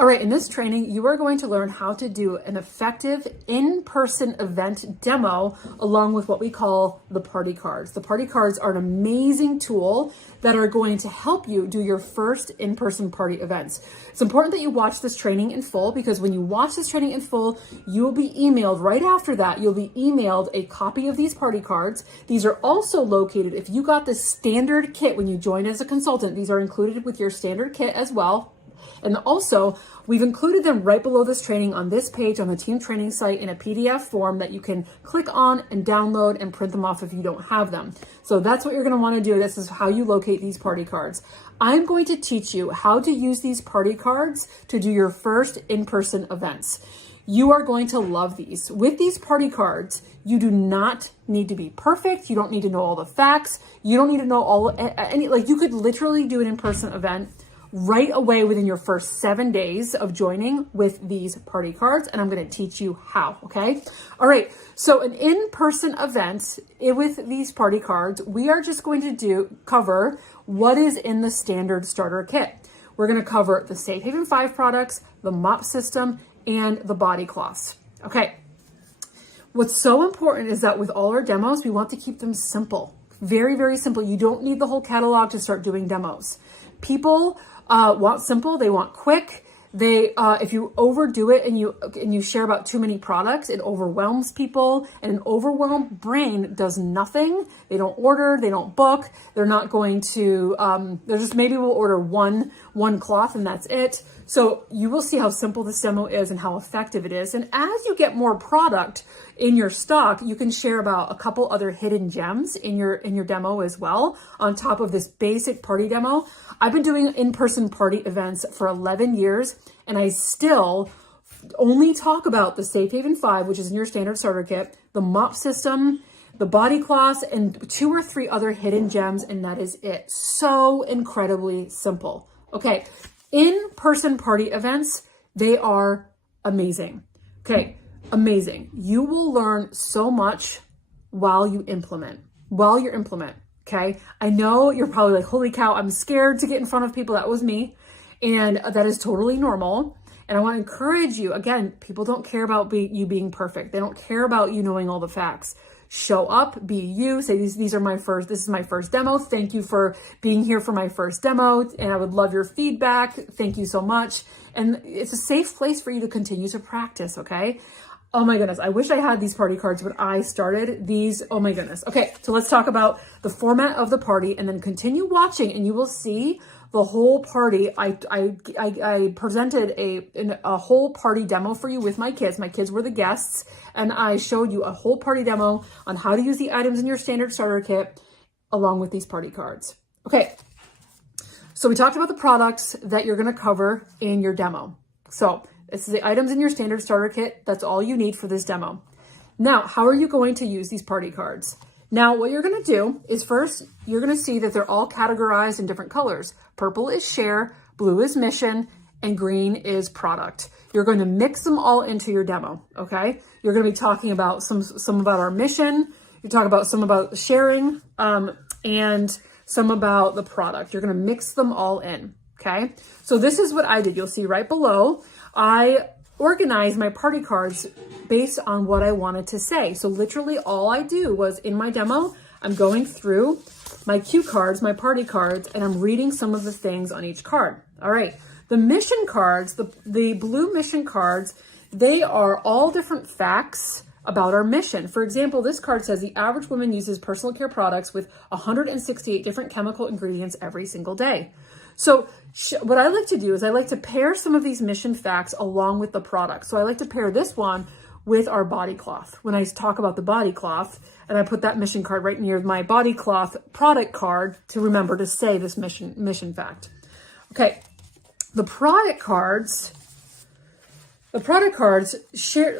All right, in this training, you are going to learn how to do an effective in-person event demo along with what we call the party cards. The party cards are an amazing tool that are going to help you do your first in-person party events. It's important that you watch this training in full because when you watch this training in full, you will be emailed right after that. You'll be emailed a copy of these party cards. These are also located, if you got the standard kit when you join as a consultant, these are included with your standard kit as well. And also, we've included them right below this training on this page on the team training site in a PDF form that you can click on and download and print them off if you don't have them. So that's what you're going to want to do. This is how you locate these party cards. I'm going to teach you how to use these party cards to do your first in-person events. You are going to love these. With these party cards, you do not need to be perfect. You don't need to know all the facts. You don't need to know you could literally do an in-person event right away within your first 7 days of joining with these party cards. And I'm going to teach you how, okay? All right. So an in-person event with these party cards, we are just going to cover what is in the standard starter kit. We're going to cover the Safe Haven 5 products, the mop system, and the body cloths. Okay. What's so important is that with all our demos, we want to keep them simple. Very, very simple. You don't need the whole catalog to start doing demos. People want simple, they want quick. If you overdo it and you share about too many products, it overwhelms people, and an overwhelmed brain does nothing. They don't order, they don't book, they're not going to, they're just maybe will order one cloth and that's it. So you will see how simple this demo is and how effective it is. And as you get more product in your stock, you can share about a couple other hidden gems in your demo as well, on top of this basic party demo. I've been doing in-person party events for 11 years, and I still only talk about the Safe Haven 5, which is in your standard starter kit, the mop system, the body cloths, and 2 or 3 other hidden gems, and that is it. So incredibly simple. Okay, in-person party events, they are amazing. Okay, amazing. You will learn so much while you implement. Okay, I know you're probably like, holy cow, I'm scared to get in front of people. That was me. And that is totally normal. And I want to encourage you, again, people don't care about you being perfect. They don't care about you knowing all the facts. Show up, be you, say this is my first demo. Thank you for being here for my first demo. And I would love your feedback. Thank you so much. And it's a safe place for you to continue to practice. Okay. Oh my goodness. I wish I had these party cards when I started these. Oh my goodness. Okay. So let's talk about the format of the party and then continue watching and you will see the whole party. I presented a whole party demo for you with my kids. My kids were the guests and I showed you a whole party demo on how to use the items in your standard starter kit along with these party cards. Okay. So we talked about the products that you're going to cover in your demo. So it's the items in your standard starter kit. That's all you need for this demo. Now, how are you going to use these party cards? Now, what you're going to do is first, you're going to see that they're all categorized in different colors. Purple is share, blue is mission, and green is product. You're going to mix them all into your demo, okay? You're going to be talking about some about our mission. You talk about some about sharing, and some about the product. You're going to mix them all in, okay? So this is what I did. You'll see right below. I organized my party cards based on what I wanted to say. So literally all I do was in my demo, I'm going through my cue cards, my party cards, and I'm reading some of the things on each card. All right. The mission cards, the blue mission cards, they are all different facts about our mission. For example, this card says the average woman uses personal care products with 168 different chemical ingredients every single day. So what I like to do is I like to pair some of these mission facts along with the product. So I like to pair this one with our body cloth. When I talk about the body cloth, and I put that mission card right near my body cloth product card to remember to say this mission fact. Okay, the product cards share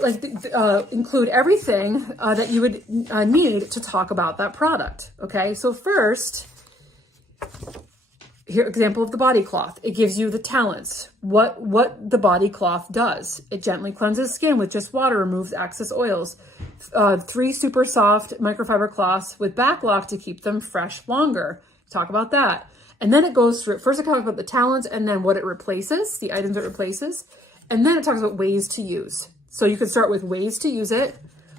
include everything that you would need to talk about that product. Okay, so first, here, example of the body cloth. It gives you the talents, what the body cloth does. It gently cleanses skin with just water, removes excess oils. 3 super soft microfiber cloths with back lock to keep them fresh longer. Talk about that. And then it goes through, first it talks about the talents and then what it replaces, the items it replaces. And then it talks about ways to use. So you can start with ways to use it,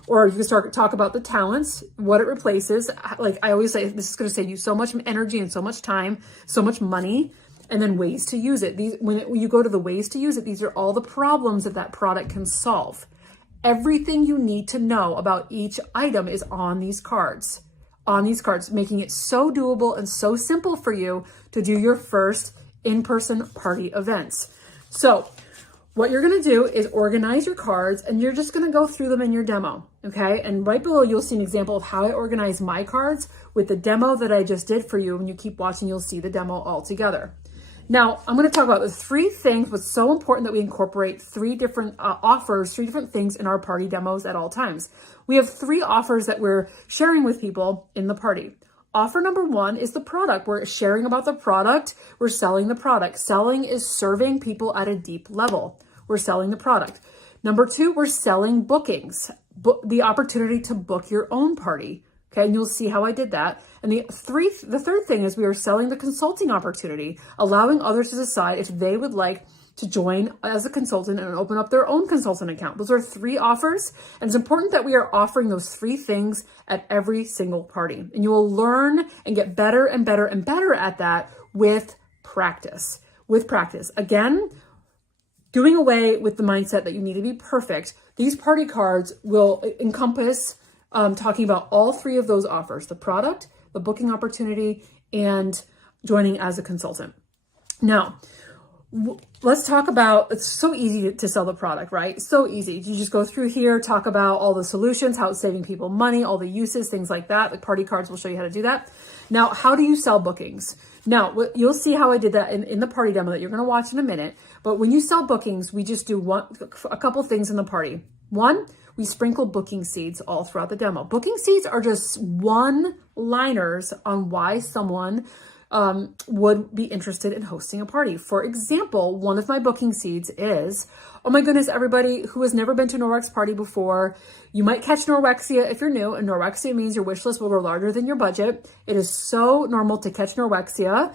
or you can talk about the talents, what it replaces. Like I always say, this is going to save you so much energy and so much time, so much money, and then ways to use it. When you go to the ways to use it, these are all the problems that product can solve. Everything you need to know about each item is on these cards. Making it so doable and so simple for you to do your first in-person party events. So what you're going to do is organize your cards, and you're just going to go through them in your demo. Okay. And right below, you'll see an example of how I organize my cards with the demo that I just did for you. When you keep watching, you'll see the demo all together. Now, I'm going to talk about the 3 things. What's so important that we incorporate 3 different offers, 3 different things in our party demos at all times. We have 3 offers that we're sharing with people in the party. Offer number 1 is the product. We're sharing about the product. We're selling the product. Selling is serving people at a deep level. We're selling the product. Number 2, we're selling bookings, the opportunity to book your own party. Okay, and you'll see how I did that. And the third thing is we are selling the consulting opportunity, allowing others to decide if they would like to join as a consultant and open up their own consultant account. Those are 3 offers, and it's important that we are offering those 3 things at every single party. And you will learn and get better and better and better at that with practice. Again, doing away with the mindset that you need to be perfect. These party cards will encompass talking about all 3 of those offers: the product, the booking opportunity, and joining as a consultant. Now, let's talk about, it's so easy to sell the product, right? So easy. You just go through here, talk about all the solutions, how it's saving people money, all the uses, things like that. The party cards will show you how to do that. Now, how do you sell bookings? Now, you'll see how I did that in the party demo that you're going to watch in a minute. But when you sell bookings, we just do a couple things in the party. 1, we sprinkle booking seeds all throughout the demo. Booking seeds are just one-liners on why someone would be interested in hosting a party. For example, one of my booking seeds is, oh my goodness, everybody who has never been to a Norwex party before, you might catch Norwexia if you're new, and Norwexia means your wish list will grow larger than your budget. It is so normal to catch Norwexia.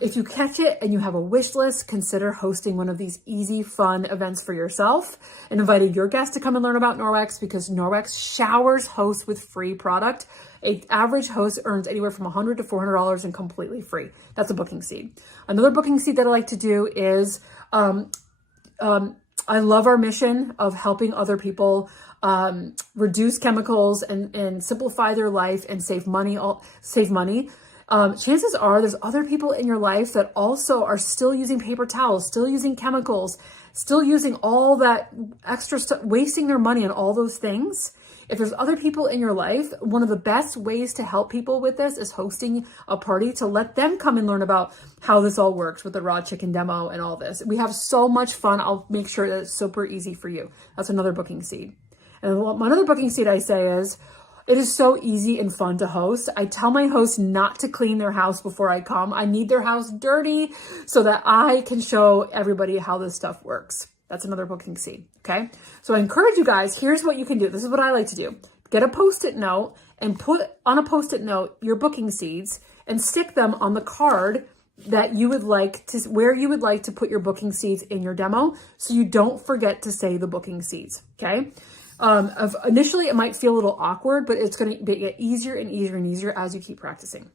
If you catch it and you have a wish list, consider hosting one of these easy, fun events for yourself and inviting your guests to come and learn about Norwex, because Norwex showers hosts with free product. An average host earns anywhere from $100 to $400 and completely free. That's a booking seed. Another booking seed that I like to do is, I love our mission of helping other people reduce chemicals and simplify their life and save money. Chances are there's other people in your life that also are still using paper towels, still using chemicals, still using all that extra stuff, wasting their money on all those things. If there's other people in your life, one of the best ways to help people with this is hosting a party to let them come and learn about how this all works with the raw chicken demo and all this. We have so much fun. I'll make sure that it's super easy for you. That's another booking seed. And another booking seed I say is, it is so easy and fun to host. I tell my hosts not to clean their house before I come. I need their house dirty so that I can show everybody how this stuff works. That's another booking seed, okay? So I encourage you guys, here's what you can do. This is what I like to do. Get a Post-it note and put on a Post-it note your booking seeds and stick them on the card that you would like to, where you would like to put your booking seeds in your demo, so you don't forget to say the booking seeds, okay? Initially, it might feel a little awkward, but it's going to get easier and easier and easier as you keep practicing.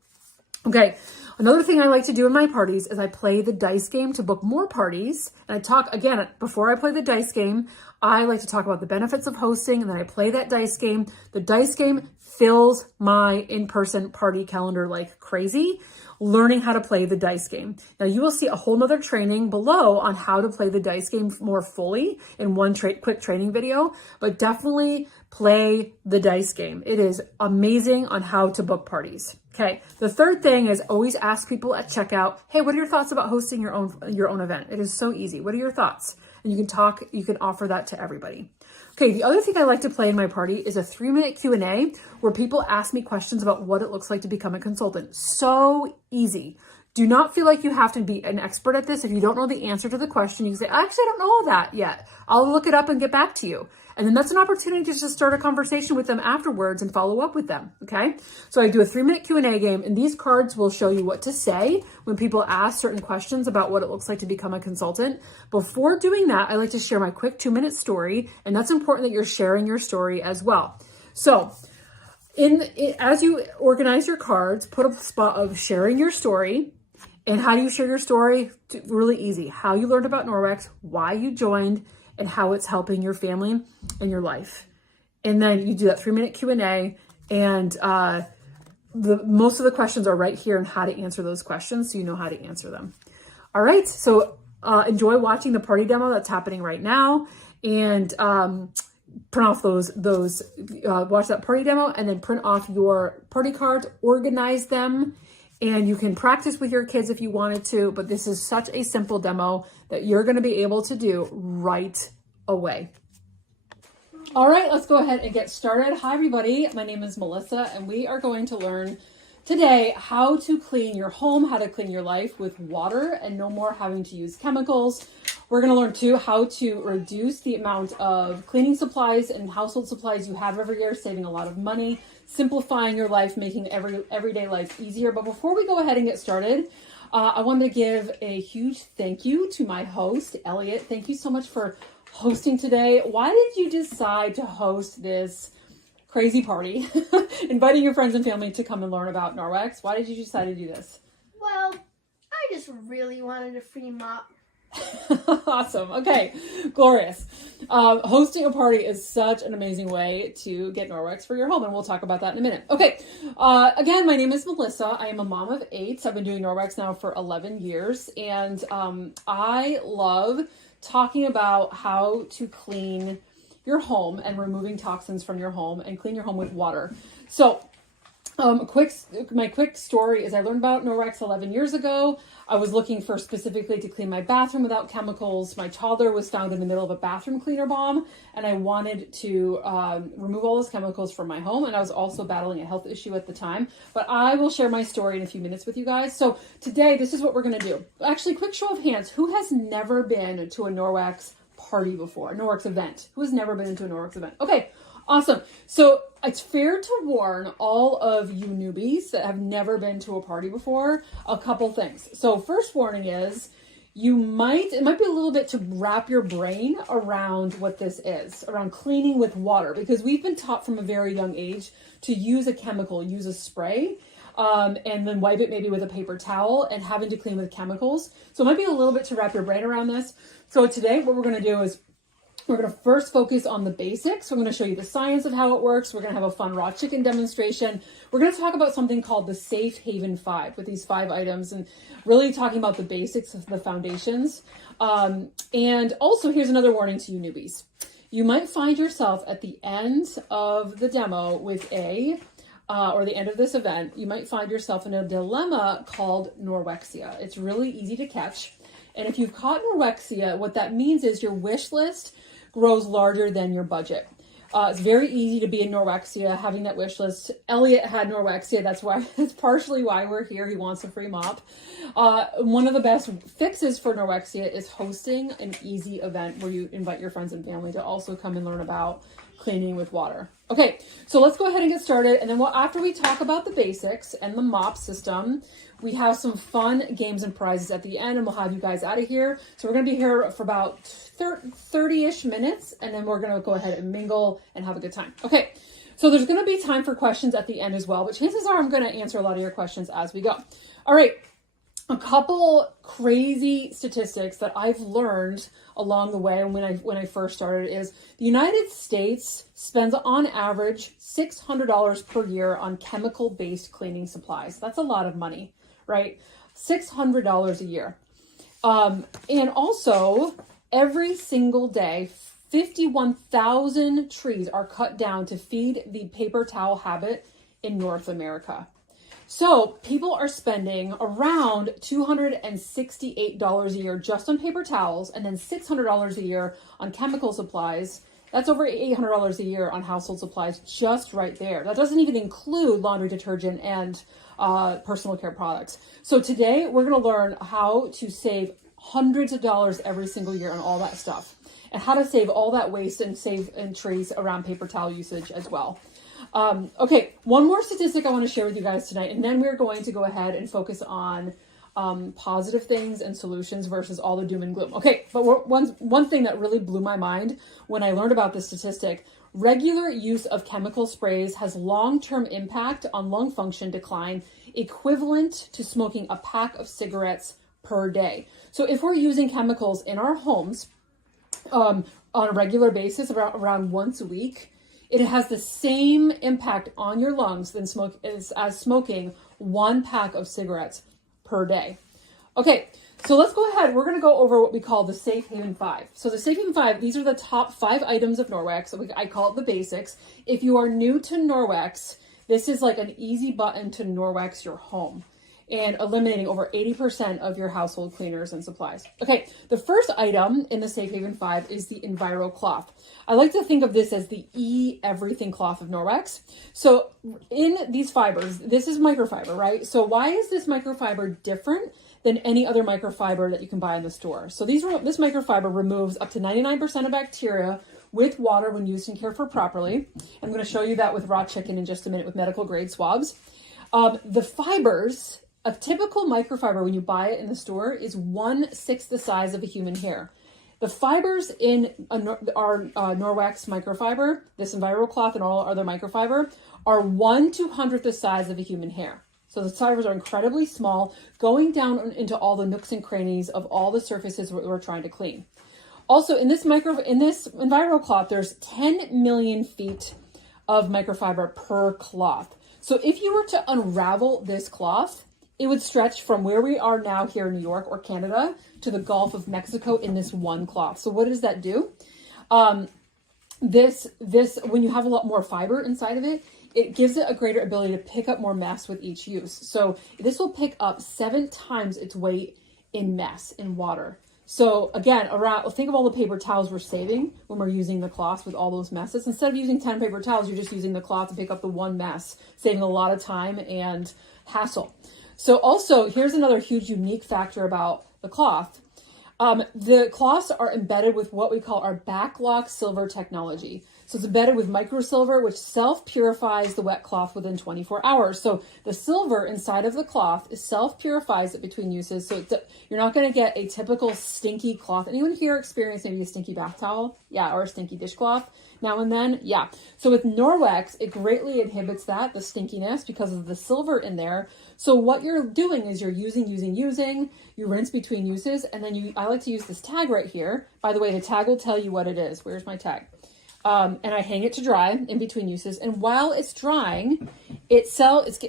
Okay, another thing I like to do in my parties is I play the dice game to book more parties. And I talk, again, before I play the dice game, I like to talk about the benefits of hosting, and then I play that dice game. The dice game fills my in-person party calendar like crazy, learning how to play the dice game. Now you will see a whole nother training below on how to play the dice game more fully in one quick training video, but definitely play the dice game. It is amazing on how to book parties. Okay, the third thing is always ask people at checkout, hey, what are your thoughts about hosting your own event? It is so easy. What are your thoughts? And you can offer that to everybody. Okay, the other thing I like to play in my party is a 3-minute Q&A where people ask me questions about what it looks like to become a consultant. So easy. Do not feel like you have to be an expert at this. If you don't know the answer to the question, you can say, actually, I don't know that yet. I'll look it up and get back to you. And then that's an opportunity to just start a conversation with them afterwards and follow up with them, okay? So I do a 3-minute Q&A game, and these cards will show you what to say when people ask certain questions about what it looks like to become a consultant. Before doing that, I like to share my quick 2-minute story, and that's important that you're sharing your story as well. So as you organize your cards, put a spot of sharing your story. And how do you share your story? Really easy. How you learned about Norwex, why you joined, and how it's helping your family and your life. And then you do that 3-minute Q&A, and most of the questions are right here and how to answer those questions, so you know how to answer them. All right, so enjoy watching the party demo that's happening right now, and print off watch that party demo, and then print off your party cards, organize them, and you can practice with your kids if you wanted to, but this is such a simple demo that you're going to be able to do right away. All right, let's go ahead and get started. Hi, everybody. My name is Melissa, and we are going to learn today how to clean your home, how to clean your life with water and no more having to use chemicals. We're going to learn too how to reduce the amount of cleaning supplies and household supplies you have every year, saving a lot of money, simplifying your life, making everyday life easier. But before we go ahead and get started, I wanted to give a huge thank you to my host, Elliot. Thank you so much for hosting today. Why did you decide to host this crazy party, inviting your friends and family to come and learn about Norwex? Why did you decide to do this? Well, I just really wanted a free mop. Awesome. Okay. Glorious. Hosting a party is such an amazing way to get Norwex for your home, and we'll talk about that in a minute. Okay. Again, my name is Melissa. I am a mom of 8. I've been doing Norwex now for 11 years, and I love talking about how to clean your home and removing toxins from your home and clean your home with water. So my quick story is I learned about Norwex 11 years ago. I was looking for specifically to clean my bathroom without chemicals. My toddler was found in the middle of a bathroom cleaner bomb, and I wanted to remove all those chemicals from my home. And I was also battling a health issue at the time, but I will share my story in a few minutes with you guys. So today, this is what we're going to do. Actually, quick show of hands. Who has never been to a Norwex party before, a Norwex event? Who has never been to a Norwex event? Okay. Awesome. So it's fair to warn all of you newbies that have never been to a party before a couple things. So first warning is it might be a little bit to wrap your brain around what this is, around cleaning with water, because we've been taught from a very young age to use a chemical, use a spray, and then wipe it maybe with a paper towel, and having to clean with chemicals. So it might be a little bit to wrap your brain around this. So today what we're going to do is we're going to first focus on the basics. We're going to show you the science of how it works. We're going to have a fun raw chicken demonstration. We're going to talk about something called the Safe Haven 5 with these 5 items, and really talking about the basics of the foundations. And also, here's another warning to you newbies. You might find yourself at the end of the demo with or the end of this event, you might find yourself in a dilemma called Norwexia. It's really easy to catch. And if you've caught Norwexia, what that means is your wish list grows larger than your budget. It's very easy to be in Norwexia, having that wish list. Elliot had Norwexia. That's partially why we're here. He wants a free mop. One of the best fixes for Norwexia is hosting an easy event where you invite your friends and family to also come and learn about cleaning with water. Okay, so let's go ahead and get started. And then after we talk about the basics and the mop system, we have some fun games and prizes at the end, and we'll have you guys out of here. So we're going to be here for about 30-ish minutes, and then we're going to go ahead and mingle and have a good time. Okay, so there's going to be time for questions at the end as well, but chances are I'm going to answer a lot of your questions as we go. All right, a couple crazy statistics that I've learned along the way when I first started is the United States spends on average $600 per year on chemical-based cleaning supplies. That's a lot of money, right? $600 a year. And also, every single day, 51,000 trees are cut down to feed the paper towel habit in North America. So people are spending around $268 a year just on paper towels, and then $600 a year on chemical supplies. That's over $800 a year on household supplies just right there. That doesn't even include laundry detergent and personal care products. So today we're going to learn how to save hundreds of dollars every single year on all that stuff, and how to save all that waste and save and trace around paper towel usage as well. Okay, one more statistic I want to share with you guys tonight, and then we're going to go ahead and focus on positive things and solutions versus all the doom and gloom. Okay, but one thing that really blew my mind when I learned about this statistic: regular use of chemical sprays has long-term impact on lung function decline equivalent to smoking a pack of cigarettes per day. So if we're using chemicals in our homes on a regular basis, around once a week, it has the same impact on your lungs as smoking one pack of cigarettes per day. Okay, so let's go ahead. We're going to go over what we call the Safe Haven 5. So the Safe Haven 5, these are the top 5 items of Norwex. So I call it the basics. If you are new to Norwex, this is like an easy button to Norwex your home and eliminating over 80% of your household cleaners and supplies. Okay, the first item in the Safe Haven 5 is the Enviro cloth. I like to think of this as the everything cloth of Norwex. So in these fibers, this is microfiber, right? So why is this microfiber different than any other microfiber that you can buy in the store? So this microfiber removes up to 99% of bacteria with water when used and cared for properly. I'm going to show you that with raw chicken in just a minute with medical grade swabs. The fibers, a typical microfiber when you buy it in the store is 1/6 the size of a human hair. The fibers in our Norwex microfiber, this Enviro cloth and all other microfiber, are 1/200th the size of a human hair. So the fibers are incredibly small, going down into all the nooks and crannies of all the surfaces we're trying to clean. Also, in this Enviro cloth, there's 10 million feet of microfiber per cloth. So if you were to unravel this cloth, it would stretch from where we are now here in New York or Canada to the Gulf of Mexico in this one cloth. So what does that do? This when you have a lot more fiber inside of it, it gives it a greater ability to pick up more mess with each use. So this will pick up 7 times its weight in mess in water. So again, think of all the paper towels we're saving when we're using the cloth with all those messes. Instead of using 10 paper towels, you're just using the cloth to pick up the one mess, saving a lot of time and hassle. So also, here's another huge unique factor about the cloth. The cloths are embedded with what we call our backlock silver technology. So it's embedded with microsilver, which self-purifies the wet cloth within 24 hours. So the silver inside of the cloth self-purifies it between uses. So you're not going to get a typical stinky cloth. Anyone here experience maybe a stinky bath towel? Yeah, or a stinky dishcloth now and then? Yeah. So with Norwex, it greatly inhibits the stinkiness because of the silver in there. So what you're doing is you're using, you rinse between uses, and then I like to use this tag right here. By the way, the tag will tell you what it is. Where's my tag? And I hang it to dry in between uses. And while it's drying, it's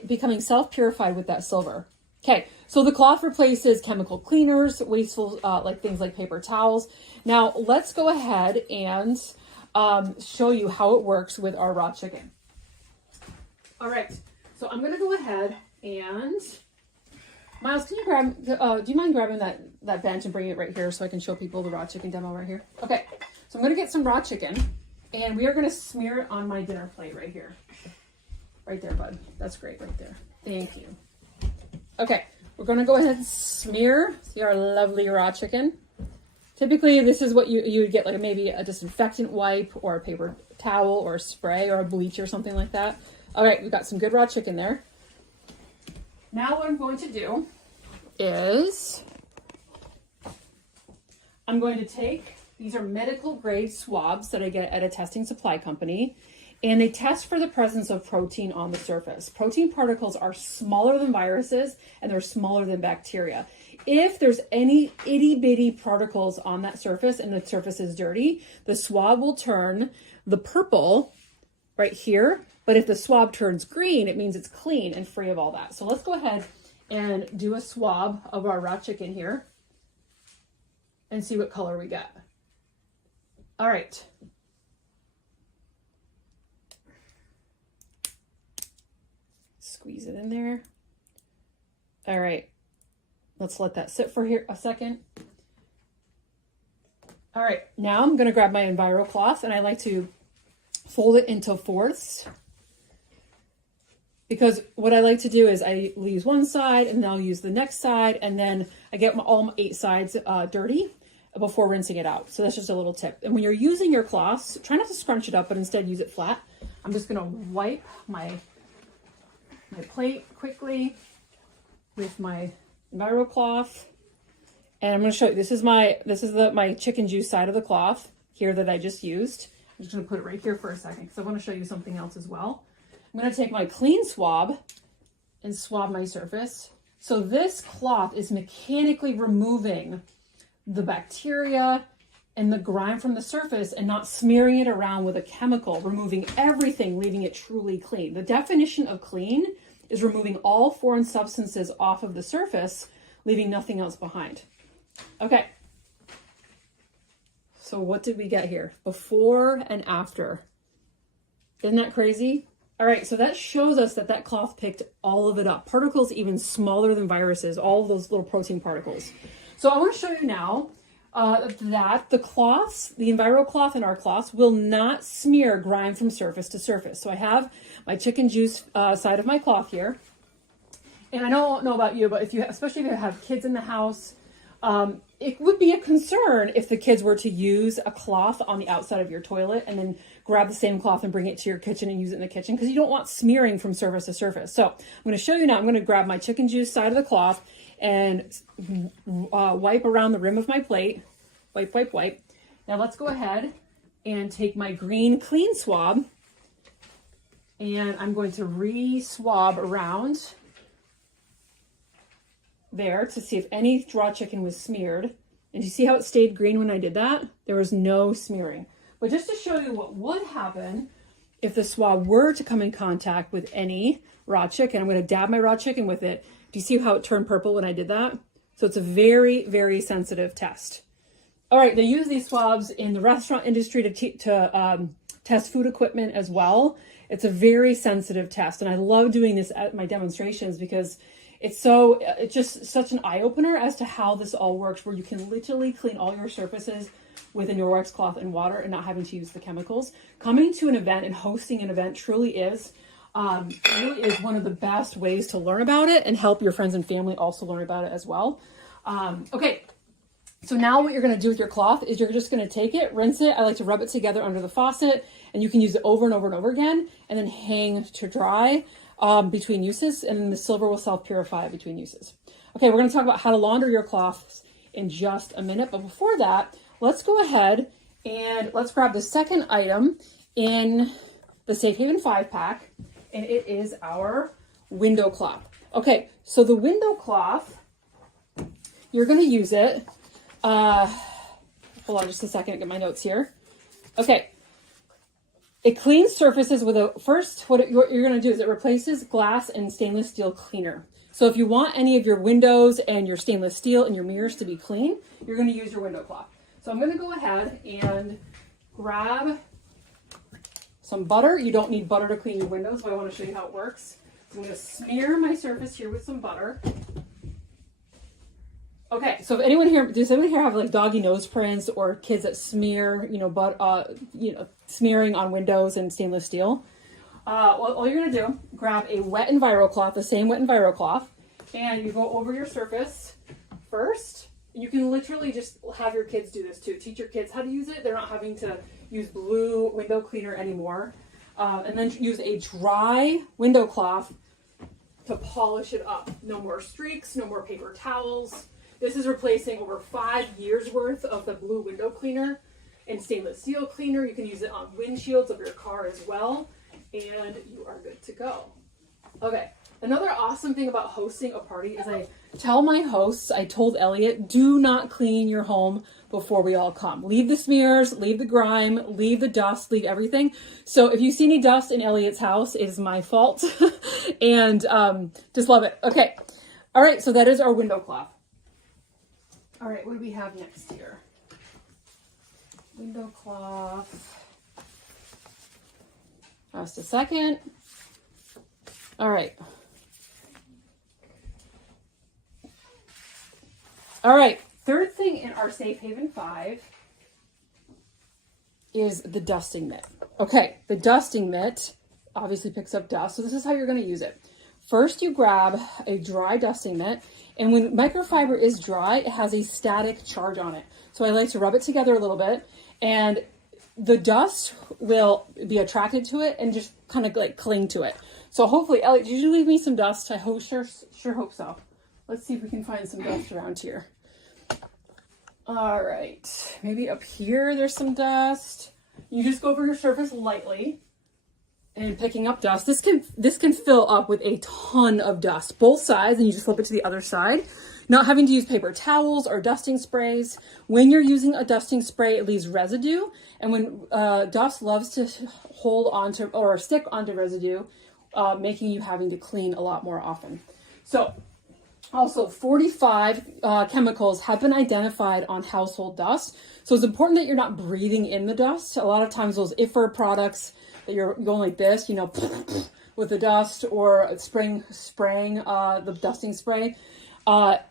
becoming self-purified with that silver. Okay, so the cloth replaces chemical cleaners, wasteful, like things like paper towels. Now let's go ahead and show you how it works with our raw chicken. All right, so I'm gonna go ahead and Miles, can you do you mind grabbing that bench and bringing it right here so I can show people the raw chicken demo right here? Okay, so I'm gonna get some raw chicken and we are gonna smear it on my dinner plate right here. Right there, bud. That's great right there. Thank you. Okay, we're gonna go ahead and smear, see our lovely raw chicken. Typically, this is what you would get, like maybe a disinfectant wipe or a paper towel or a spray or a bleach or something like that. All right, we've got some good raw chicken there. Now what I'm going to do is I'm going to take, these are medical grade swabs that I get at a testing supply company, and they test for the presence of protein on the surface. Protein particles are smaller than viruses and they're smaller than bacteria. If there's any itty bitty particles on that surface and the surface is dirty, the swab will turn the purple right here. But if the swab turns green, it means it's clean and free of all that. So let's go ahead and do a swab of our raw chicken here and see what color we get. All right. Squeeze it in there. All right. Let's let that sit for here a second. All right. Now I'm going to grab my Enviro cloth and I like to fold it into fourths. because what I like to do is I use one side and then I'll use the next side, and then I get all my 8 sides dirty before rinsing it out. So that's just a little tip. And when you're using your cloths, try not to scrunch it up, but instead use it flat. I'm just gonna wipe my plate quickly with my Enviro cloth. And I'm gonna show you, this is my chicken juice side of the cloth here that I just used. I'm just gonna put it right here for a second because I wanna show you something else as well. I'm gonna take my clean swab and swab my surface. So this cloth is mechanically removing the bacteria and the grime from the surface and not smearing it around with a chemical, removing everything, leaving it truly clean. The definition of clean is removing all foreign substances off of the surface, leaving nothing else behind. Okay. So what did we get here? Before and after. Isn't that crazy? All right, so that shows us that that cloth picked all of it up. Particles even smaller than viruses, all of those little protein particles. So I want to show you now that the cloths, the Enviro cloth and our cloths, will not smear grime from surface to surface. So I have my chicken juice side of my cloth here. And I don't know about you, but especially if you have kids in the house, it would be a concern if the kids were to use a cloth on the outside of your toilet and then grab the same cloth and bring it to your kitchen and use it in the kitchen, because you don't want smearing from surface to surface. So I'm going to show you now. I'm going to grab my chicken juice side of the cloth and wipe around the rim of my plate. Wipe, wipe, wipe. Now let's go ahead and take my green clean swab, and I'm going to re-swab around there to see if any raw chicken was smeared. And you see how it stayed green when I did that? There was no smearing. But just to show you what would happen if the swab were to come in contact with any raw chicken, I'm going to dab my raw chicken with it. Do you see how it turned purple when I did that? So it's a very, very sensitive test. All right, they use these swabs in the restaurant industry to test food equipment as well. It's a very sensitive test, and I love doing this at my demonstrations because it's just such an eye-opener as to how this all works, where you can literally clean all your surfaces with a Norwex cloth and water and not having to use the chemicals. Coming to an event and hosting an event truly is one of the best ways to learn about it and help your friends and family also learn about it as well. Okay, so now what you're going to do with your cloth is you're just going to take it, rinse it. I like to rub it together under the faucet, and you can use it over and over and over again, and then hang to dry between uses, and then the silver will self-purify between uses. Okay, we're going to talk about how to launder your cloths in just a minute, but before that, let's go ahead and let's grab the second item in the Safe Haven 5-pack, and it is our window cloth. Okay, so the window cloth, you're going to use it. Hold on just a second, get my notes here. Okay, it cleans surfaces with what you're going to do is it replaces glass and stainless steel cleaner. So if you want any of your windows and your stainless steel and your mirrors to be clean, you're going to use your window cloth. So I'm going to go ahead and grab some butter. You don't need butter to clean your windows, but I want to show you how it works. So I'm going to smear my surface here with some butter. Okay, so if does anyone here have like doggy nose prints or kids that smear, smearing on windows and stainless steel? Well, all you're gonna do, grab a wet Enviro cloth, the same wet Enviro cloth, and you go over your surface first. You can literally just have your kids do this too. Teach your kids how to use it. They're not having to use blue window cleaner anymore. And then use a dry window cloth to polish it up. No more streaks, no more paper towels. This is replacing over 5 years worth of the blue window cleaner and stainless steel cleaner. You can use it on windshields of your car as well, and you are good to go. Okay, another awesome thing about hosting a party is I tell my hosts, I told Elliot, do not clean your home before we all come. Leave the smears, leave the grime, leave the dust, leave everything. So if you see any dust in Elliot's house, it is my fault. And just love it. Okay, all right, so that is our window cloth. All right, what do we have next here? Window cloth. Just a second. All right. All right, third thing in our Safe Haven 5 is the dusting mitt. Okay, the dusting mitt obviously picks up dust. So this is how you're going to use it. First, you grab a dry dusting mitt, and when microfiber is dry, it has a static charge on it. So I like to rub it together a little bit, and the dust will be attracted to it and just kind of like cling to it. So hopefully, Elliot, did you leave me some dust? I sure hope so. Let's see if we can find some dust around here. All right, maybe up here there's some dust. You just go over your surface lightly and picking up dust. This can fill up with a ton of dust, both sides, and you just flip it to the other side. Not having to use paper towels or dusting sprays. When you're using a dusting spray, it leaves residue, and when dust loves to hold onto or stick onto residue, making you having to clean a lot more often. So also 45 chemicals have been identified on household dust. So it's important that you're not breathing in the dust. A lot of times those IFR products that you're going like this, you know, with the dust, or spraying the dusting spray,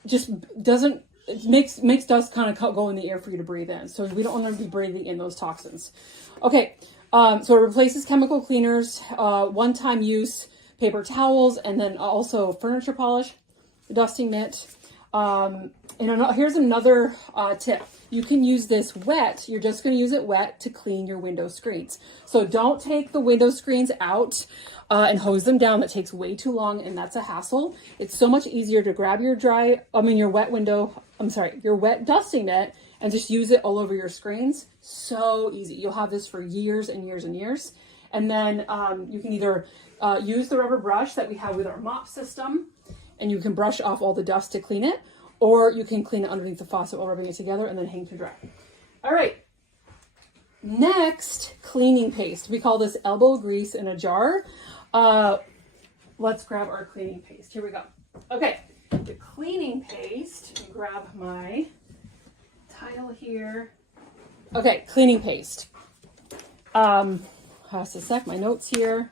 just doesn't, it makes dust kind of go in the air for you to breathe in. So we don't want to be breathing in those toxins. Okay, so it replaces chemical cleaners, one-time use paper towels, and then also furniture polish, dusting mitt. And here's another tip. You can use this wet. You're just going to use it wet to clean your window screens. So don't take the window screens out and hose them down. That takes way too long, and that's a hassle. It's so much easier to grab your your wet dusting mitt and just use it all over your screens. So easy. You'll have this for years and years and years. And then you can either use the rubber brush that we have with our mop system, and you can brush off all the dust to clean it, or you can clean it underneath the faucet while rubbing it together and then hang to dry. All right. Next, cleaning paste. We call this elbow grease in a jar. Let's grab our cleaning paste. Here we go. Okay, the cleaning paste. Grab my tile here. Okay, cleaning paste. Has a sec, my notes here.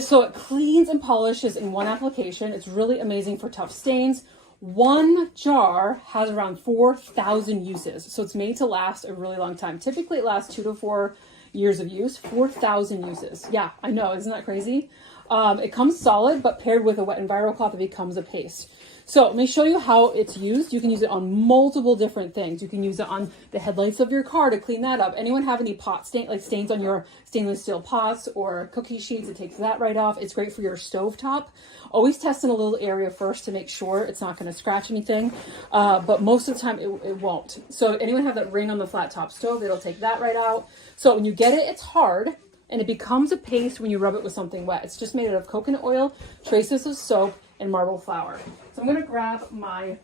So it cleans and polishes in one application. It's really amazing for tough stains. One jar has around 4,000 uses. So it's made to last a really long time. Typically it lasts 2 to 4 years of use, 4,000 uses. Yeah, I know, isn't that crazy? It comes solid, but paired with a wet envirocloth, it becomes a paste. So let me show you how it's used. You can use it on multiple different things. You can use it on the headlights of your car to clean that up. Anyone have any stains on your stainless steel pots or cookie sheets? It takes that right off. It's great for your stovetop. Always test in a little area first to make sure it's not going to scratch anything. But most of the time it won't. So anyone have that ring on the flat top stove, it'll take that right out. So when you get it, it's hard. And it becomes a paste when you rub it with something wet. It's just made out of coconut oil, traces of soap, and marble flour. So I'm going to grab my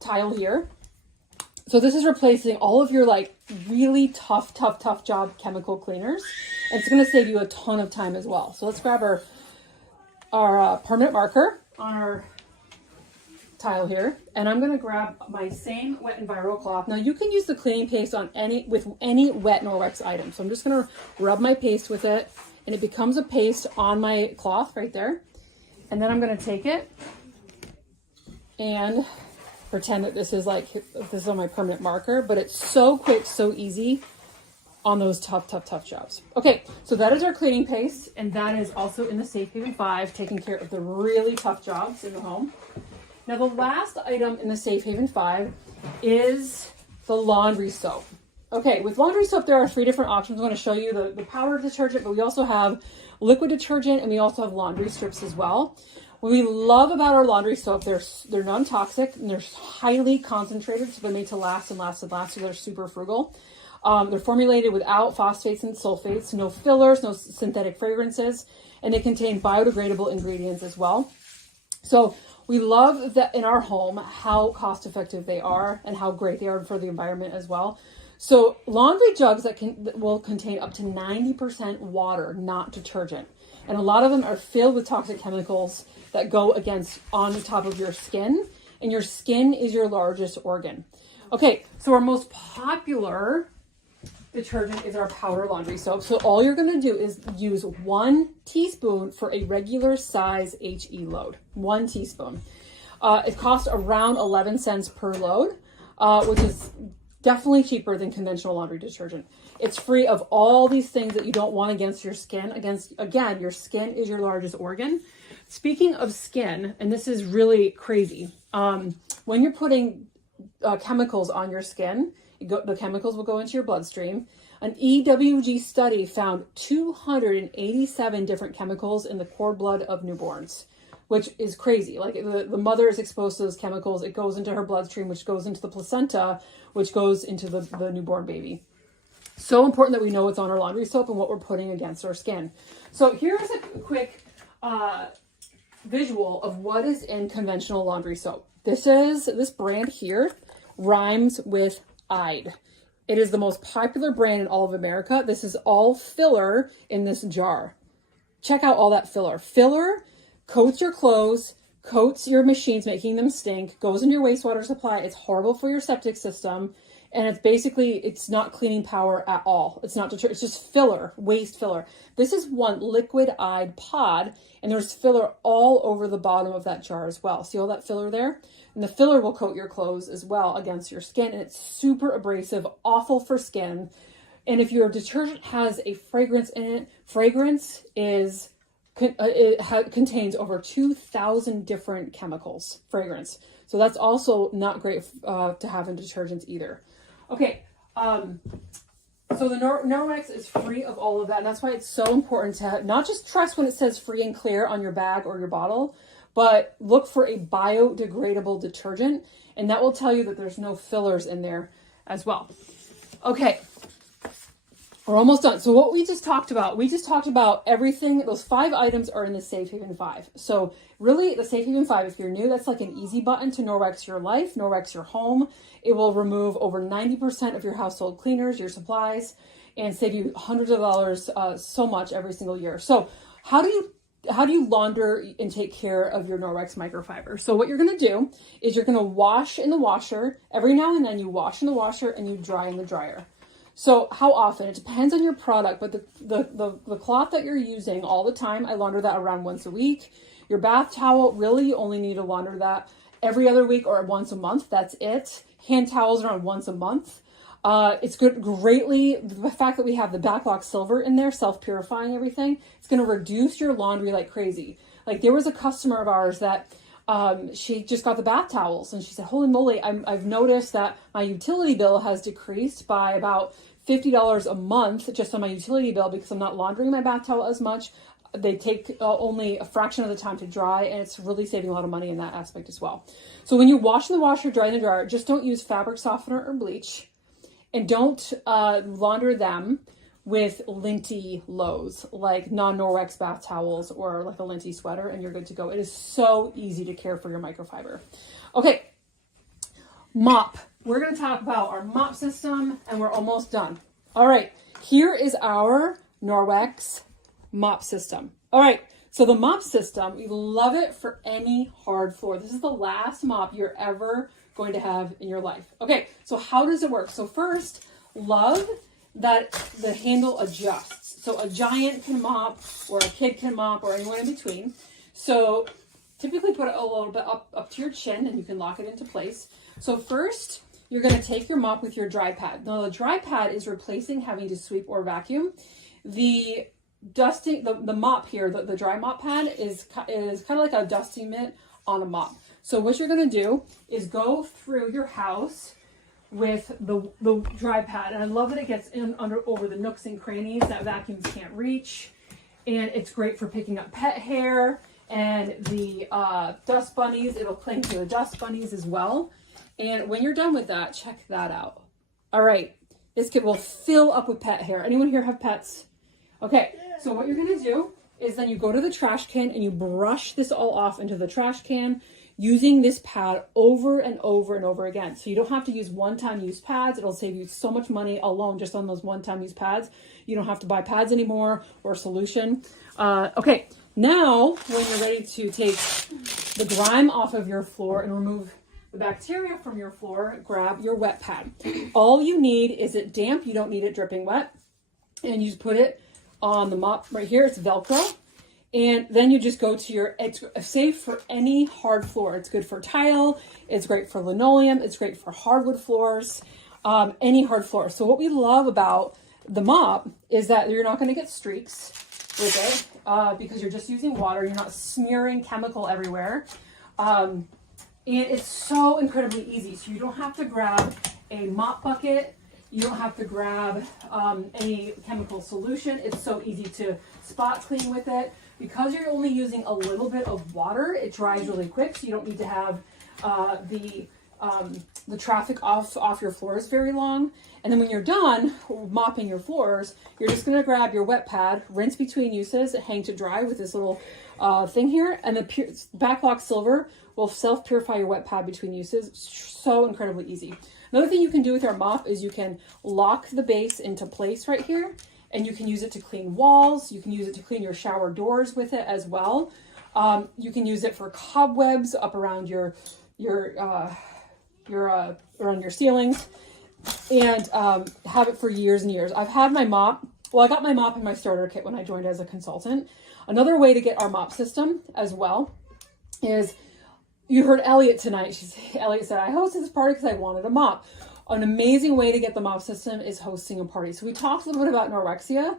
tile here. So this is replacing all of your like really tough job chemical cleaners. And it's going to save you a ton of time as well. So let's grab our permanent marker on our tile here, and I'm going to grab my same wet envirocloth. Now you can use the cleaning paste on any wet Norwex item. So I'm just going to rub my paste with it, and it becomes a paste on my cloth right there. And then I'm going to take it and pretend that this is on my permanent marker, but it's so quick, so easy on those tough jobs. Okay, so that is our cleaning paste, and that is also in the Safe Haven 5, taking care of the really tough jobs in the home. Now, the last item in the Safe Haven 5 is the laundry soap. Okay, with laundry soap, there are 3 different options. I'm going to show you the powder detergent, but we also have liquid detergent, and we also have laundry strips as well. What we love about our laundry soap, they're non-toxic, and they're highly concentrated, so they're made to last and last and last, so they're super frugal. They're formulated without phosphates and sulfates, no fillers, no synthetic fragrances, and they contain biodegradable ingredients as well. So we love that in our home, how cost effective they are and how great they are for the environment as well. So laundry jugs that will contain up to 90% water, not detergent. And a lot of them are filled with toxic chemicals that go on the top of your skin. And your skin is your largest organ. Okay, so our most popular detergent is our powder laundry soap. So all you're going to do is use 1 teaspoon for a regular size HE load. 1 teaspoon. It costs around 11 cents per load, which is definitely cheaper than conventional laundry detergent. It's free of all these things that you don't want against your skin. Again, your skin is your largest organ. Speaking of skin, and this is really crazy, when you're putting chemicals on your skin, the chemicals will go into your bloodstream. An EWG study found 287 different chemicals in the cord blood of newborns, which is crazy. Like the mother is exposed to those chemicals. It goes into her bloodstream, which goes into the placenta, which goes into the newborn baby. So important that we know what's on our laundry soap and what we're putting against our skin. So here's a quick visual of what is in conventional laundry soap. This brand here rhymes with Ide. It is the most popular brand in all of America. This is all filler in this jar. Check out all that filler. Filler coats your clothes, coats your machines, making them stink, goes into your wastewater supply. It's horrible for your septic system. And it's not cleaning power at all. It's not detergent. It's just filler, waste filler. This is one liquid eyed pod, and there's filler all over the bottom of that jar as well. See all that filler there? And the filler will coat your clothes as well against your skin, and it's super abrasive, awful for skin. And if your detergent has a fragrance in it, fragrance contains over 2,000 different chemicals, fragrance. So that's also not great to have in detergents either. Okay, so the Norwex is free of all of that, and that's why it's so important to not just trust when it says free and clear on your bag or your bottle, but look for a biodegradable detergent, and that will tell you that there's no fillers in there as well. Okay, we're almost done. So what we just talked about everything. Those 5 items are in the Safe Haven 5. So really the Safe Haven 5, if you're new, that's like an easy button to Norwex your life, Norwex your home. It will remove over 90% of your household cleaners, your supplies, and save you hundreds of dollars so much every single year. So how do you launder and take care of your Norwex microfiber? So what you're going to do is you're going to wash in the washer. Every now and then you wash in the washer and you dry in the dryer. So how often? It depends on your product, but the cloth that you're using all the time, I launder that around once a week. Your bath towel, really you only need to launder that every other week or once a month. That's it. Hand towels around once a month. It's good, greatly, the fact that we have the Baclock Silver in there, self-purifying everything, it's going to reduce your laundry like crazy. Like there was a customer of ours that she just got the bath towels and she said, holy moly, I've noticed that my utility bill has decreased by about $50 a month just on my utility bill because I'm not laundering my bath towel as much. They take only a fraction of the time to dry, and it's really saving a lot of money in that aspect as well. So when you wash in the washer, dry in the dryer, just don't use fabric softener or bleach, and don't launder them with linty lows, like non-Norwex bath towels or like a linty sweater, and you're good to go. It is so easy to care for your microfiber. Okay, mop. We're going to talk about our mop system, and we're almost done. All right, here is our Norwex mop system. All right, so the mop system, we love it for any hard floor. This is the last mop you're ever going to have in your life. Okay, so how does it work? So first, love that the handle adjusts. So a giant can mop, or a kid can mop, or anyone in between. So typically put it a little bit up to your chin, and you can lock it into place. So first, you're going to take your mop with your dry pad. Now the dry pad is replacing having to sweep or vacuum. The mop here, the dry mop pad is kind of like a dusting mitt on a mop. So what you're going to do is go through your house with the dry pad, and I love that it gets in over the nooks and crannies that vacuums can't reach, and it's great for picking up pet hair and the dust bunnies. It'll cling to the dust bunnies as well. And when you're done with that, check that out. All right, this kit will fill up with pet hair. Anyone here have pets? Okay, so what you're going to do is then you go to the trash can and you brush this all off into the trash can using this pad over and over and over again. So you don't have to use one-time use pads. It'll save you so much money alone just on those one-time use pads. You don't have to buy pads anymore or solution. Okay, now when you're ready to take the grime off of your floor and remove the bacteria from your floor, grab your wet pad. All you need is it damp. You don't need it dripping wet. And you just put it on the mop right here. It's Velcro. And then you just go to it's safe for any hard floor. It's good for tile. It's great for linoleum. It's great for hardwood floors. any hard floor. So what we love about the mop is that you're not going to get streaks with it because you're just using water. You're not smearing chemical everywhere. And it's so incredibly easy. So you don't have to grab a mop bucket. You don't have to grab any chemical solution. It's so easy to spot clean with it. Because you're only using a little bit of water, it dries really quick. So you don't need to have the traffic off your floors very long. And then when you're done mopping your floors, you're just going to grab your wet pad, rinse between uses, hang to dry with this little thing here, and the Baclock Silver will self-purify your wet pad between uses. So incredibly easy. Another thing you can do with our mop is you can lock the base into place right here, and you can use it to clean walls. You can use it to clean your shower doors with it as well. You can use it for cobwebs up around around your ceilings, and have it for years and years. I've had my mop. Well, I got my mop in my starter kit when I joined as a consultant. Another way to get our mop system as well is, you heard Elliot tonight. Elliot said, I hosted this party because I wanted a mop. An amazing way to get the mop system is hosting a party. So we talked a little bit about Norwexia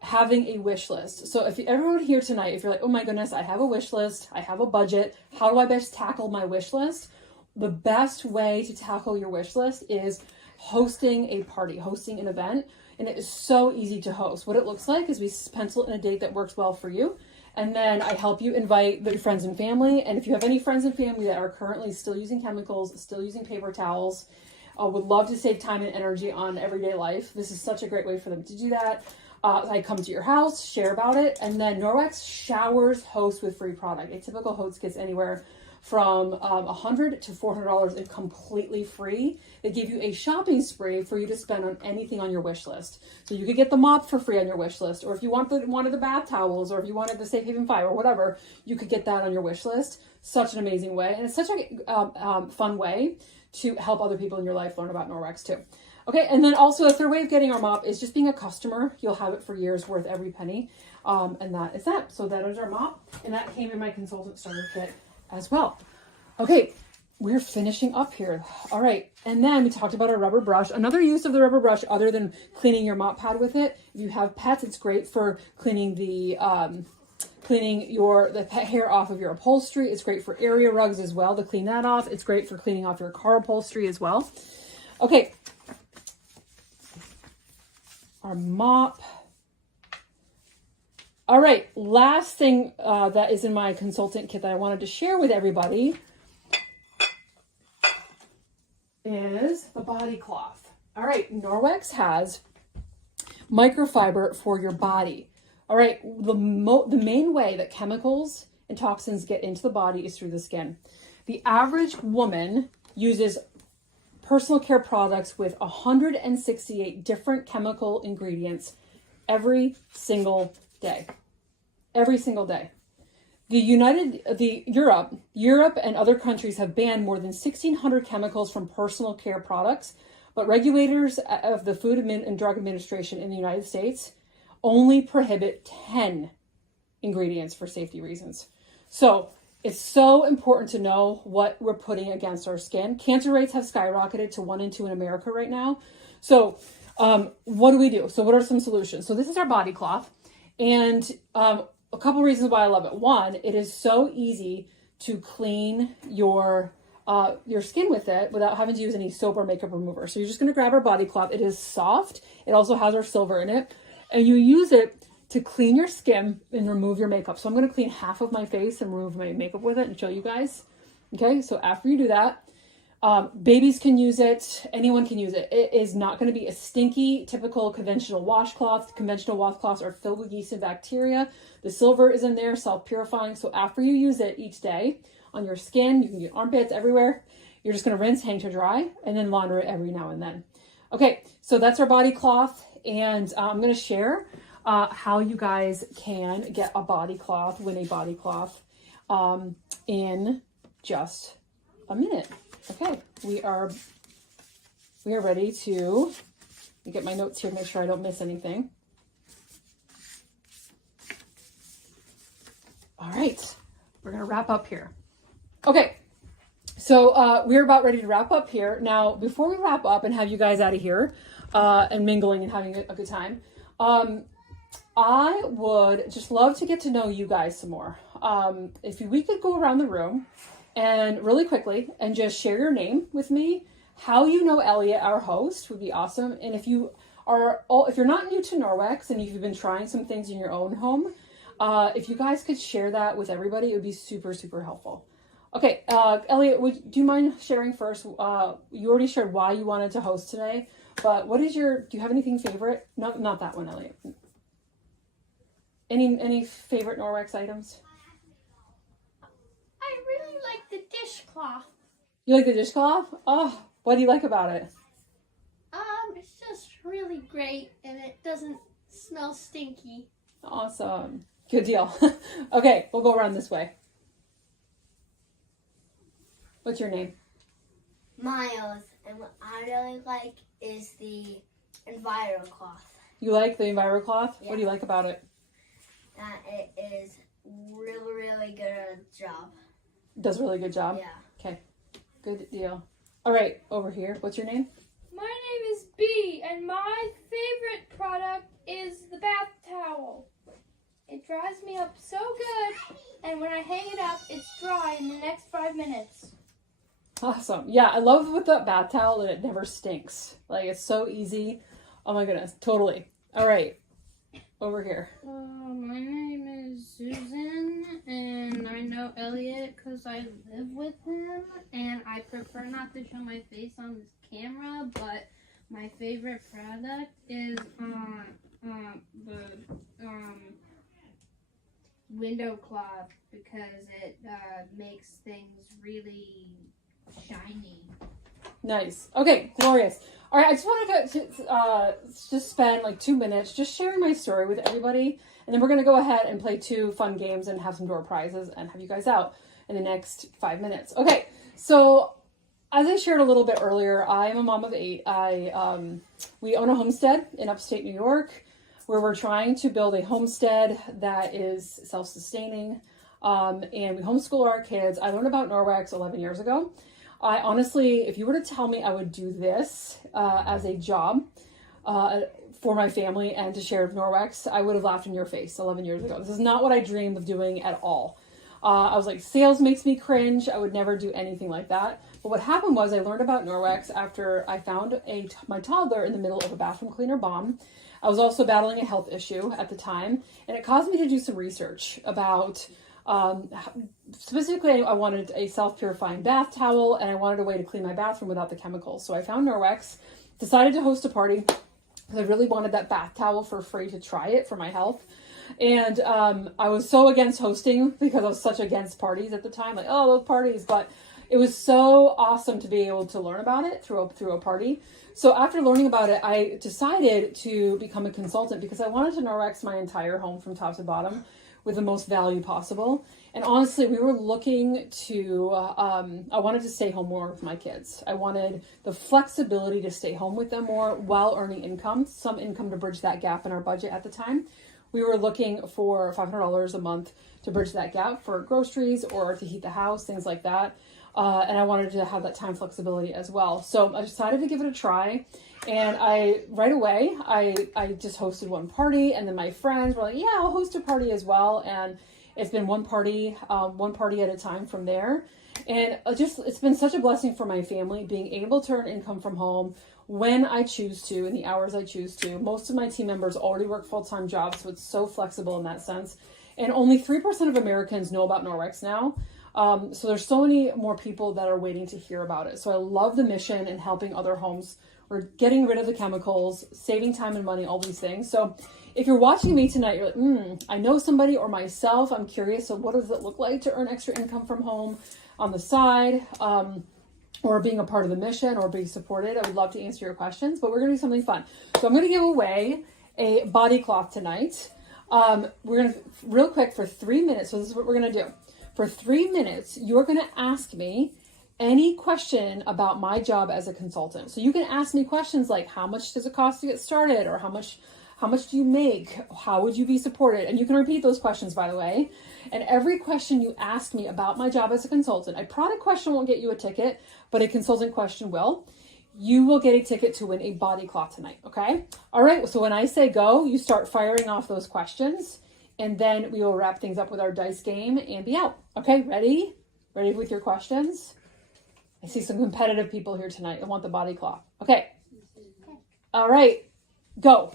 having a wish list. So if everyone here tonight, if you're like, oh my goodness, I have a wish list, I have a budget, how do I best tackle my wish list? The best way to tackle your wish list is hosting a party, hosting an event. And it is so easy to host. What it looks like is we pencil in a date that works well for you. And then I help you invite your friends and family. And if you have any friends and family that are currently still using chemicals, still using paper towels, would love to save time and energy on everyday life, this is such a great way for them to do that. I come to your house, share about it, and then Norwex showers hosts with free product. A typical host gets anywhere from $100 to $400 and completely free. They give you a shopping spree for you to spend on anything on your wish list. So you could get the mop for free on your wish list, or if you wanted the bath towels, or if you wanted the Safe Haven 5 or whatever, you could get that on your wish list. Such an amazing way, and it's such a fun way to help other people in your life learn about Norwex too. Okay, and then also a third way of getting our mop is just being a customer. You'll have it for years, worth every penny, and that is that. So that is our mop, and that came in my consultant starter kit as well. Okay, we're finishing up here. All right, and then we talked about our rubber brush. Another use of the rubber brush, other than cleaning your mop pad with it, if you have pets, it's great for cleaning the pet hair off of your upholstery. It's great for area rugs as well to clean that off. It's great for cleaning off your car upholstery as well. Okay, our mop. All right, last thing that is in my consultant kit that I wanted to share with everybody is the body cloth. All right, Norwex has microfiber for your body. All right, the main way that chemicals and toxins get into the body is through the skin. The average woman uses personal care products with 168 different chemical ingredients every single day. Every single day. Europe and other countries have banned more than 1,600 chemicals from personal care products, but regulators of the Food and Drug Administration in the United States only prohibit 10 ingredients for safety reasons. So it's so important to know what we're putting against our skin. Cancer rates have skyrocketed to 1 in 2 in America right now. So what do we do? So what are some solutions? So this is our body cloth, and a couple reasons why I love it. One, it is so easy to clean your skin with it without having to use any soap or makeup remover. So you're just going to grab our body cloth. It is soft. It also has our silver in it, and you use it to clean your skin and remove your makeup. So I'm going to clean half of my face and remove my makeup with it and show you guys. Okay, so after you do that, babies can use it. Anyone can use it. It is not going to be a stinky, typical conventional washcloth. Conventional washcloths are filled with yeast and bacteria. The silver is in there, self-purifying. So after you use it each day on your skin, you can get armpits everywhere. You're just going to rinse, hang to dry, and then launder it every now and then. Okay, so that's our body cloth, and I'm going to share how you guys can get a body cloth, win a body cloth, in just a minute. Okay, we are ready to, let me get my notes here, make sure I don't miss anything. All right, we're gonna wrap up here. Okay, So we're about ready to wrap up here. Now, before we wrap up and have you guys out of here and mingling and having a good time, I would just love to get to know you guys some more. If we could go around the room and really quickly and just share your name with me, how you know Elliot, our host, would be awesome. And if you're not new to Norwex and if you've been trying some things in your own home, if you guys could share that with everybody, it would be super, super helpful. Okay, Elliot, do you mind sharing first? You already shared why you wanted to host today, but do you have anything favorite? No, not that one, Elliot. Any favorite Norwex items? I really like the dishcloth. You like the dishcloth? Oh, what do you like about it? It's just really great and it doesn't smell stinky. Awesome. Good deal. Okay, we'll go around this way. What's your name? Miles, and what I really like is the EnviroCloth. You like the EnviroCloth? Yeah. What do you like about it? That it is really, really good at its job. Does a really good job? Yeah. Okay, good deal. All right, over here. What's your name? My name is B, and my favorite product is the bath towel. It dries me up so good, and when I hang it up, it's dry in the next 5 minutes. Awesome. Yeah, I love with the bath towel that it never stinks. Like, it's so easy. Oh my goodness, totally. All right, over here. My name is Susan, and I know Elliot because I live with him, and I prefer not to show my face on this camera, but my favorite product is the window cloth because it makes things really shiny. Nice. Okay, glorious. All right, I just want to just spend like 2 minutes just sharing my story with everybody, and then we're going to go ahead and play 2 fun games and have some door prizes and have you guys out in the next 5 minutes. Okay, so as I shared a little bit earlier, I am a mom of 8. We own a homestead in upstate New York where we're trying to build a homestead that is self-sustaining, and we homeschool our kids. I learned about Norwex 11 years ago. I honestly, if you were to tell me I would do this as a job for my family and to share with Norwex, I would have laughed in your face 11 years ago. This is not what I dreamed of doing at all. I was like, sales makes me cringe. I would never do anything like that. But what happened was I learned about Norwex after I found my toddler in the middle of a bathroom cleaner bomb. I was also battling a health issue at the time, and it caused me to do some research about specifically, I wanted a self-purifying bath towel, and I wanted a way to clean my bathroom without the chemicals. So I found Norwex, decided to host a party because I really wanted that bath towel for free to try it for my health. And I was so against hosting because I was such against parties at the time, like, oh, those parties. But it was so awesome to be able to learn about it through a party. So after learning about it, I decided to become a consultant because I wanted to Norwex my entire home from top to bottom with the most value possible. And honestly, we were looking to, I wanted to stay home more with my kids. I wanted the flexibility to stay home with them more while earning income, some income to bridge that gap in our budget at the time. We were looking for $500 a month to bridge that gap for groceries or to heat the house, things like that. And I wanted to have that time flexibility as well. So I decided to give it a try. And right away, I just hosted one party, and then my friends were like, yeah, I'll host a party as well. And it's been one party at a time from there. And it's been such a blessing for my family being able to earn income from home when I choose to, in the hours I choose to. Most of my team members already work full-time jobs, so it's so flexible in that sense. And only 3% of Americans know about Norwex now. So there's so many more people that are waiting to hear about it. So I love the mission and helping other homes. We're getting rid of the chemicals, saving time and money, all these things. So if you're watching me tonight, you're like, I know somebody or myself, I'm curious. So what does it look like to earn extra income from home on the side, or being a part of the mission or being supported? I would love to answer your questions, but we're going to do something fun. So I'm going to give away a body cloth tonight. We're going to, real quick, for 3 minutes. So this is what we're going to do. For 3 minutes, you're going to ask me any question about my job as a consultant. So you can ask me questions like, how much does it cost to get started? Or how How much do you make? How would you be supported? And you can repeat those questions, by the way. And every question you ask me about my job as a consultant, a product question won't get you a ticket, but a consultant question will. You will get a ticket to win a body cloth tonight, okay? All right, so when I say go, you start firing off those questions, and then we will wrap things up with our dice game and be out. Okay, ready? Ready with your questions? I see some competitive people here tonight that want the body cloth. Okay. All right, go.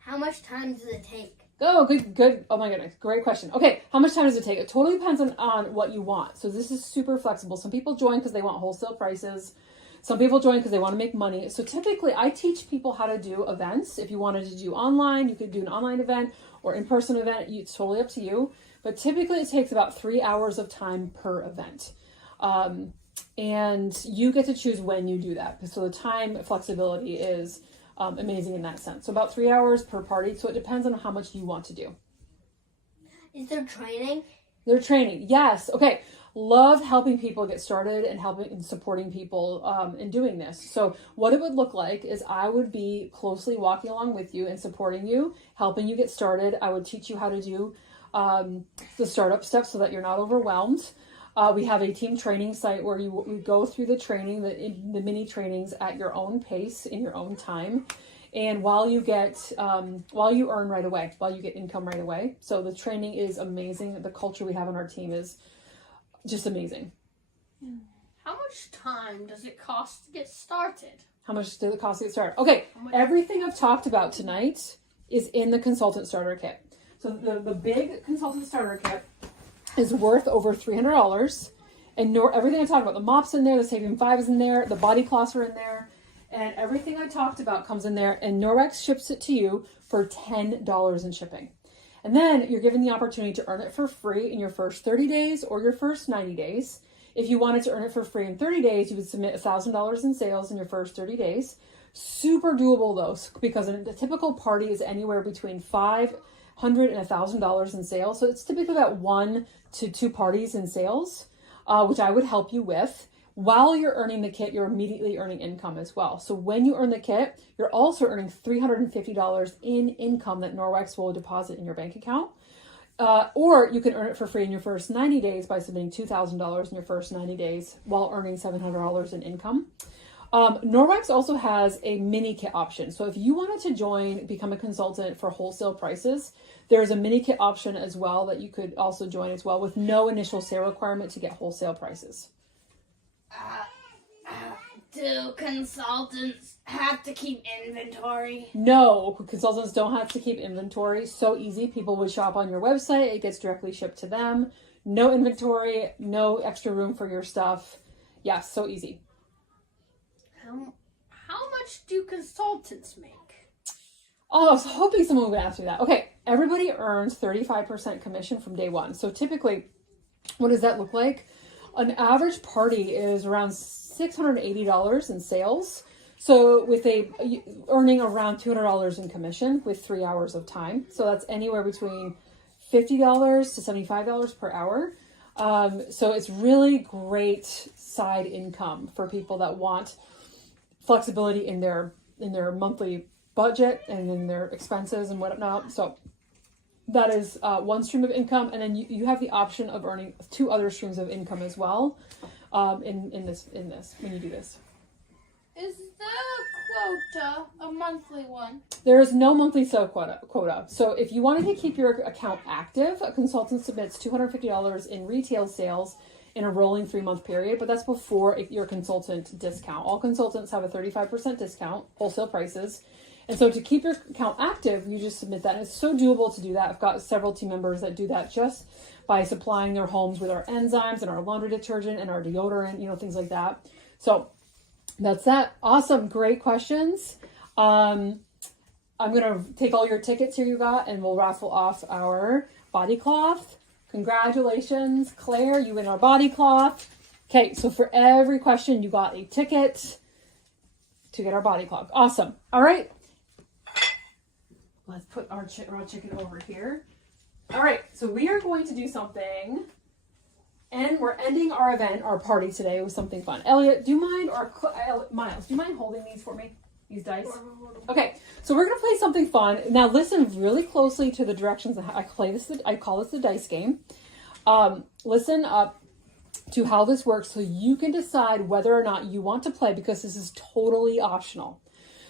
How much time does it take? Oh, good. Oh my goodness, great question. Okay, how much time does it take? It totally depends on what you want. So this is super flexible. Some people join because they want wholesale prices. Some people join because they want to make money. So typically I teach people how to do events. If you wanted to do online, you could do an online event or in-person event. It's totally up to you. But typically it takes about 3 hours of time per event. And you get to choose when you do that. So the time flexibility is amazing in that sense. So about 3 hours per party. So it depends on how much you want to do. Is there training? They're training. Yes. Okay. Love helping people get started and helping and supporting people in doing this. So what it would look like is I would be closely walking along with you and supporting you, helping you get started. I would teach you how to do the startup steps so that you're not overwhelmed. We have a team training site where we go through the training, the mini trainings at your own pace in your own time. And while you earn right away, while you get income right away. So the training is amazing. The culture we have on our team is just amazing. How much time does it cost to get started? How much does it cost to get started? Okay, everything I've talked about tonight is in the consultant starter kit. So the big consultant starter kit is worth over $300. And everything I talked about, the mop's in there, the Saving 5 is in there, the body cloths are in there, and everything I talked about comes in there, and Norwex ships it to you for $10 in shipping. And then you're given the opportunity to earn it for free in your first 30 days or your first 90 days. If you wanted to earn it for free in 30 days, you would submit $1,000 in sales in your first 30 days. Super doable though, because a typical party is anywhere between $500 and $1,000 in sales. So it's typically about 1 to 2 parties in sales, which I would help you with. While you're earning the kit, you're immediately earning income as well. So when you earn the kit, you're also earning $350 in income that Norwex will deposit in your bank account. Or you can earn it for free in your first 90 days by submitting $2,000 in your first 90 days while earning $700 in income. Norwex also has a mini kit option. So if you wanted to become a consultant for wholesale prices, there's a mini kit option as well that you could also join as well with no initial sale requirement to get wholesale prices. Do consultants have to keep inventory? No, consultants don't have to keep inventory. So easy. People would shop on your website. It gets directly shipped to them. No inventory, no extra room for your stuff. Yeah, so easy. How much do consultants make? Oh, I was hoping someone would ask me that. Okay, everybody earns 35% commission from day one. So typically, what does that look like? An average party is around $680 in sales. So with earning around $200 in commission with 3 hours of time. So that's anywhere between $50 to $75 per hour. So it's really great side income for people that want flexibility in their monthly budget and in their expenses and whatnot. So that is one stream of income, and then you have the option of earning 2 other streams of income as well in this when you do this. Is the quota a monthly one? There is no monthly sale quota. So if you wanted to keep your account active, a consultant submits $250 in retail sales in a rolling 3-month period, but that's before your consultant discount. All consultants have a 35% discount, wholesale prices. And so to keep your account active, you just submit that. And it's so doable to do that. I've got several team members that do that just by supplying their homes with our enzymes and our laundry detergent and our deodorant, things like that. So that's that. Awesome. Great questions. I'm going to take all your tickets here you got, and we'll raffle off our body cloth. Congratulations, Claire. You win our body cloth. Okay, so for every question, you got a ticket to get our body cloth. Awesome. All right. Let's put our raw chicken over here. All right, so we are going to do something, and we're ending our party today with something fun. Elliot, do you mind, or Miles, do you mind holding these for me? These dice? Okay, so we're gonna play something fun. Now listen really closely to the directions. I call this the dice game. Listen up to how this works so you can decide whether or not you want to play, because this is totally optional.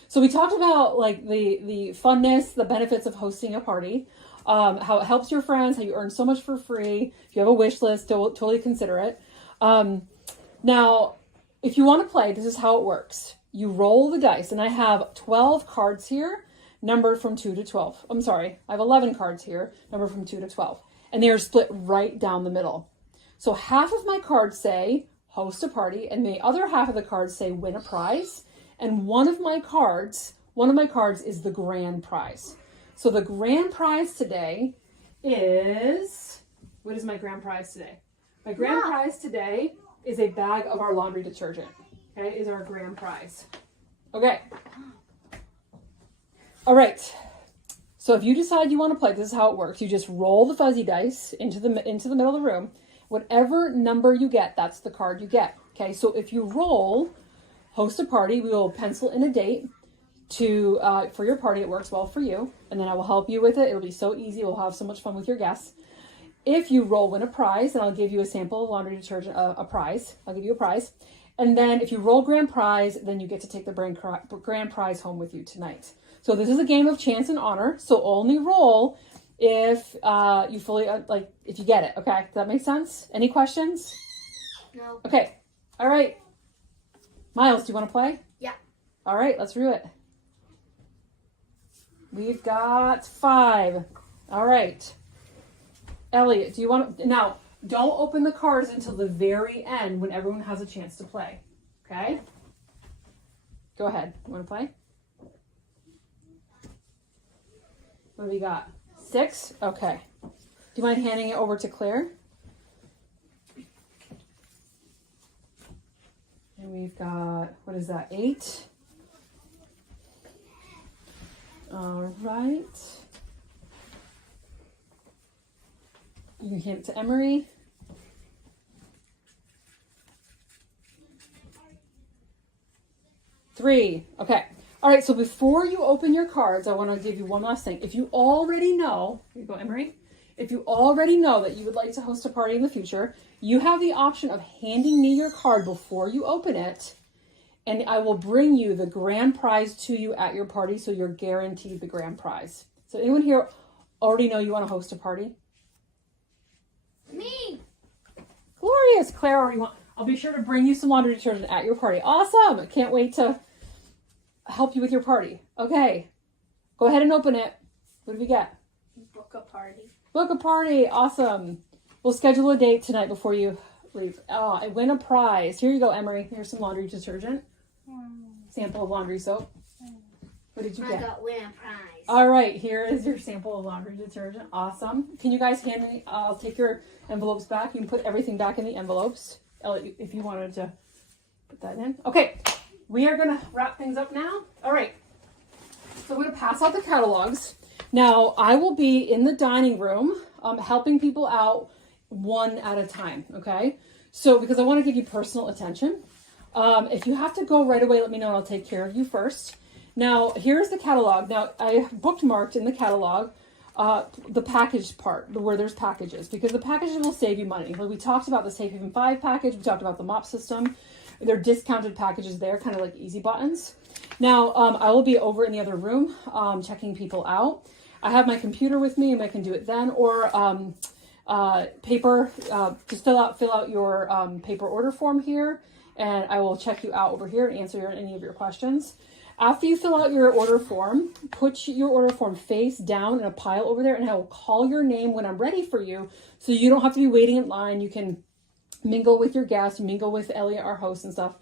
So we talked about like the funness, the benefits of hosting a party, how it helps your friends, how you earn so much for free. If you have a wish list, totally consider it. Now, if you want to play, this is how it works. You roll the dice, and I have 12 cards here, numbered from 2 to 12. I'm sorry, I have 11 cards here, numbered from 2 to 12. And they are split right down the middle. So half of my cards say host a party, and the other half of the cards say win a prize. And one of my cards is the grand prize. So the grand prize today is, what is my grand prize today? My grand prize today is a bag of our laundry detergent. Okay, is our grand prize. Okay. All right. So if you decide you want to play, this is how it works. You just roll the fuzzy dice into the middle of the room. Whatever number you get, that's the card you get. Okay, so if you roll host a party, we will pencil in a date for your party. It works well for you, and then I will help you with it. It'll be so easy. We'll have so much fun with your guests. If you roll win a prize, then I'll give you a sample of laundry detergent, a prize. I'll give you a prize. And then if you roll grand prize, then you get to take the grand prize home with you tonight. So this is a game of chance and honor. So only roll if you fully, if you get it. Okay, does that make sense? Any questions? No. Okay, all right. Miles, do you want to play? Yeah. All right, let's do it. We've got 5. All right. Elliot, do you want to, now, don't open the cards until the very end when everyone has a chance to play. Okay? Go ahead. You want to play? What do we got? 6? Okay. Do you mind handing it over to Claire? And we've got, what is that, 8? All right. You can hand it to Emery. Three. Okay. All right. So before you open your cards, I want to give you one last thing. If you already know, here you go, Emery. If you already know that you would like to host a party in the future, you have the option of handing me your card before you open it, and I will bring you the grand prize to you at your party, so you're guaranteed the grand prize. So anyone here already know you want to host a party? Me. Glorious. Claire already want. I'll be sure to bring you some laundry detergent at your party. Awesome. I can't wait to help you with your party. Okay. Go ahead and open it. What do we get? Book a party. Book a party. Awesome. We'll schedule a date tonight before you leave. Oh, I win a prize. Here you go, Emery. Here's some laundry detergent. Sample of laundry soap. What did you get? I got win a prize. All right, here is your sample of laundry detergent. Awesome. Can you guys hand me, I'll take your envelopes back. You can put everything back in the envelopes. Elliot, if you wanted to put that in. Okay, we are going to wrap things up now. All right, so I'm going to pass out the catalogs. Now, I will be in the dining room helping people out one at a time, okay? So, because I want to give you personal attention. If you have to go right away, let me know and I'll take care of you first. Now, here's the catalog. Now, I bookmarked in the catalog the package part, where there's packages, because the packages will save you money. Like we talked about the Safe Haven 5 package. We talked about the mop system. They're discounted packages there, kind of like easy buttons. Now, I will be over in the other room checking people out. I have my computer with me and I can do it then, or paper. Just fill out your paper order form here, and I will check you out over here and answer any of your questions. After you fill out your order form, put your order form face down in a pile over there, and I will call your name when I'm ready for you, so you don't have to be waiting in line. You can mingle with your guests, mingle with Elliot, our host, and stuff.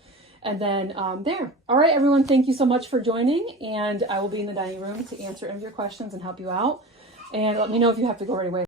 And then there. All right, everyone, thank you so much for joining, and I will be in the dining room to answer any of your questions and help you out. And let me know if you have to go right away.